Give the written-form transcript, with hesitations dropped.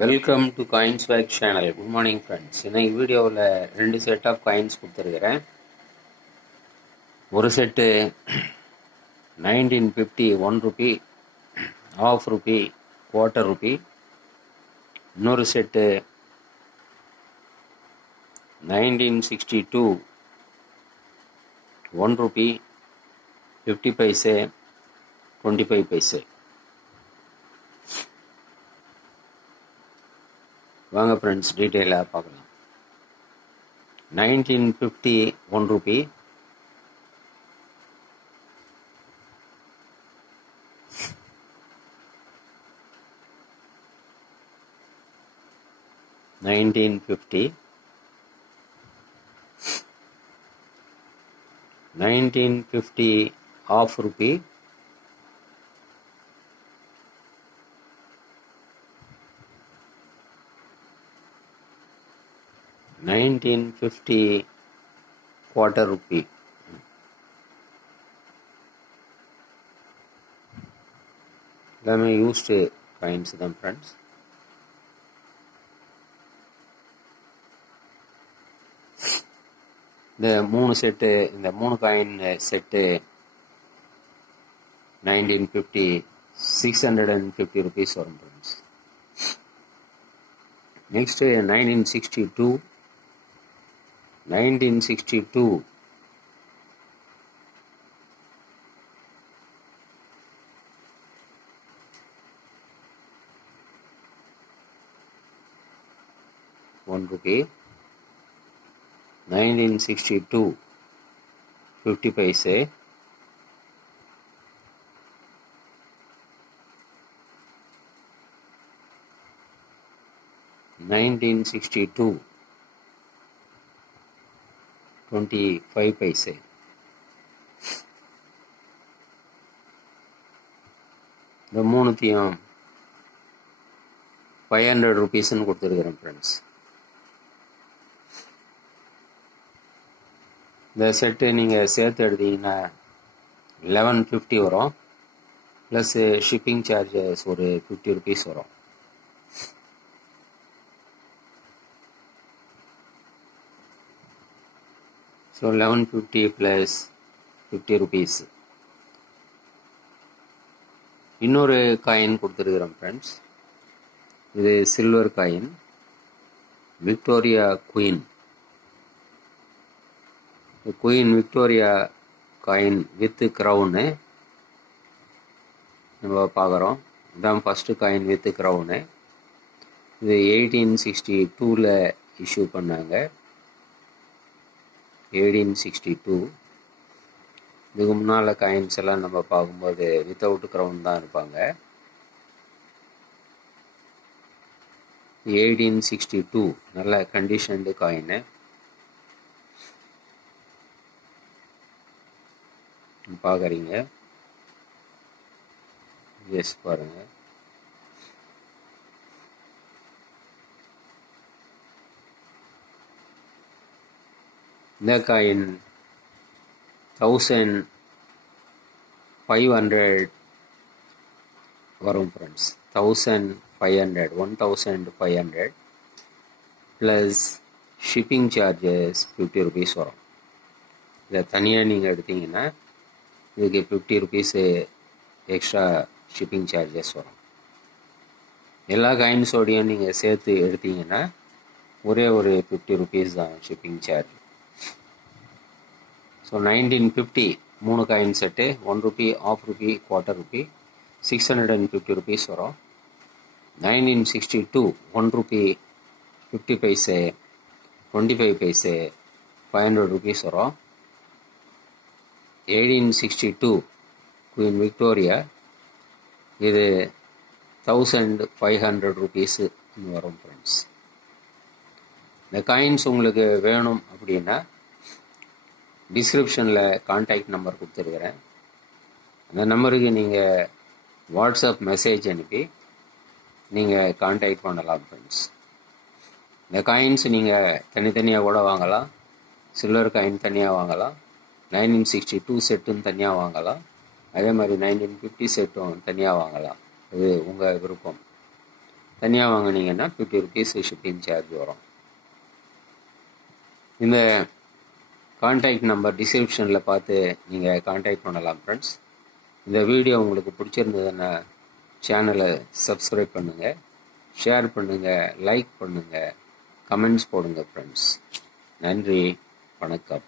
Welcome to coins back channel. Good morning friends. இன்னைக்கு வீடியோவில் 2 set of coins கொடுத்துருக்கிறேன். ஒரு set 1950 1 rupee, ½ rupee, quarter rupee. இன்னொரு set 1962 1 rupee, 50 paise, 25 paise. வாங்க ஃப்ரெண்ட்ஸ், டீட்டெயிலாக பார்க்கலாம். 1950 1 ரூபி, 1950 1950 ½ ரூபி, 1950 குவார்ட்டர் ரூபி. எல்லாமே யூஸ்டு காயின்ஸ் தான் ஃப்ரெண்ட்ஸ். இந்த 3 காயின் செட்டு 1950 650 rupees வரும் friends. Next 1962 1 rupee, 1962 50 paise, 1962 25 paise. இந்த மூணுத்தையும் 500 rupeesன்னு கொடுத்துருக்குறேன் ஃப்ரெண்ட்ஸ். இந்த செட்டு நீங்கள் சேர்த்து எடுத்தீங்கன்னா 1150 வரும். ப்ளஸ் ஷிப்பிங் சார்ஜஸ் ஒரு 50 rupees வரும். So 1150 + 50 rupees. இன்னொரு காயின் கொடுத்துருக்குறேன் ஃப்ரெண்ட்ஸ். இது silver coin, Victoria queen. Queen Victoria coin with crown நம்ம பார்க்குறோம். இதுதான் ஃபஸ்ட்டு காயின் வித் க்ரௌனு. இது 1862 இஷ்யூ பண்ணாங்க. 1862. இதுக்கு முன்னால் காயின்ஸ் எல்லாம் நம்ம பார்க்கும்போது வித்தவுட் க்ரௌன் தான் இருப்பாங்க. 1862 நல்ல கண்டிஷன்டு காயின்னு பார்க்குறீங்க. எஸ் பாருங்க. இந்த காயின் 1500 வரும் friends. 1500 plus shipping charges 50 rupees வரும். இதை தனியாக நீங்கள் எடுத்தீங்கன்னா இதுக்கு 50 rupees எக்ஸ்ட்ரா ஷிப்பிங் சார்ஜஸ் வரும். எல்லா காயின்ஸோடையும் நீங்கள் சேர்த்து எடுத்தீங்கன்னா ஒரே ஒரு 50 rupees தான் shipping charge. So 1950 3 coin set 1 rupee, ½ rupee, quarter Ruby 650 rupees வரும். 1962 1 ரூபி, 50 பைசே, 25 பைசே, 500 rupees வரும். 1862 குயின் விக்டோரியா, இது 1500 rupees வரும் ஃப்ரெண்ட்ஸ். இந்த காயின்ஸ் உங்களுக்கு வேணும் அப்படின்னா டிஸ்கிரிப்ஷனில் கான்டாக்ட் நம்பர் கொடுத்துருக்குறேன். அந்த நம்பருக்கு நீங்கள் வாட்ஸ்அப் மெசேஜ் அனுப்பி நீங்கள் கான்டாக்ட் பண்ணலாம் ஃப்ரெண்ட்ஸ். இந்த காயின்ஸ் நீங்கள் தனித்தனியாக கூட வாங்கலாம். சில்வர் காயின் தனியாக வாங்கலாம், 1962 செட்டுன்னு தனியாக வாங்கலாம், அதே மாதிரி 1950 செட்டும் தனியாக வாங்கலாம். இது உங்கள் விருப்பம். தனியாக வாங்கினீங்கன்னா 50 ருபீஸ் ஷிப்பிங் சார்ஜ் வரும். இந்த கான்டாக்ட் நம்பர் டிஸ்கிரிப்ஷனில் பார்த்து நீங்கள் கான்டாக்ட் பண்ணலாம் ஃப்ரெண்ட்ஸ். இந்த வீடியோ உங்களுக்கு பிடிச்சிருந்ததுன்னா சேனலை சப்ஸ்கிரைப் பண்ணுங்கள், ஷேர் பண்ணுங்கள், லைக் பண்ணுங்கள், கமெண்ட்ஸ் போடுங்க ஃப்ரெண்ட்ஸ். நன்றி, வணக்கம்.